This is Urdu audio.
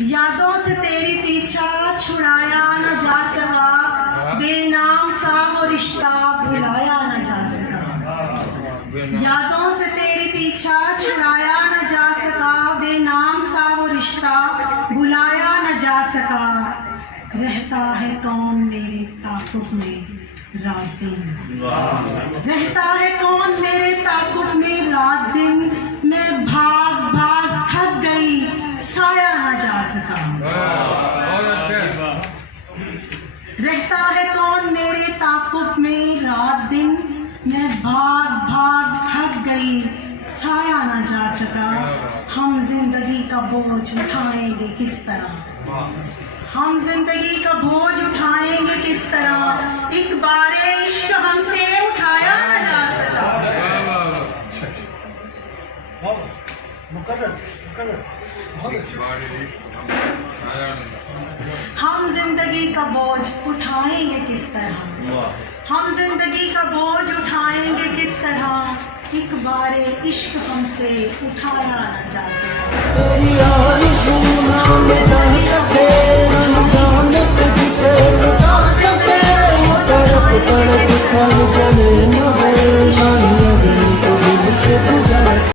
یادوں سے تیری پیچھا چھڑایا نہ جا سکا، بے نام سا وہ رشتہ بھلایا نہ جا سکا۔ یادوں سے تیری پیچھا چھڑایا نہ جا سکا، بے نام سا وہ رشتہ بھلایا نہ جا سکا۔ رہتا ہے کون میرے تعاقب میں رات دن، رہتا ہے کون میرے تعاقب میں رات دن، میں بھاگ بھاگ تھک گئی سایہ نہ جا سکا۔ رہتا ہے کون میرے تعاقب میں رات دن، میں بھاگ بھاگ تھک گئی سایہ نہ جا سکا۔ ہم زندگی کا بوجھ اٹھائیں گے کس طرح، ہم زندگی کا بوجھ اٹھائیں گے کس طرح، ایک بار عشق ہم سے اٹھایا نہ جا سکا۔ ہم زندگی کا بوجھ اٹھائیں گے کس طرح، ہم زندگی کا بوجھ اٹھائیں گے کس طرح، ایک بار عشق ہم سے اٹھایا نہ جا سکا۔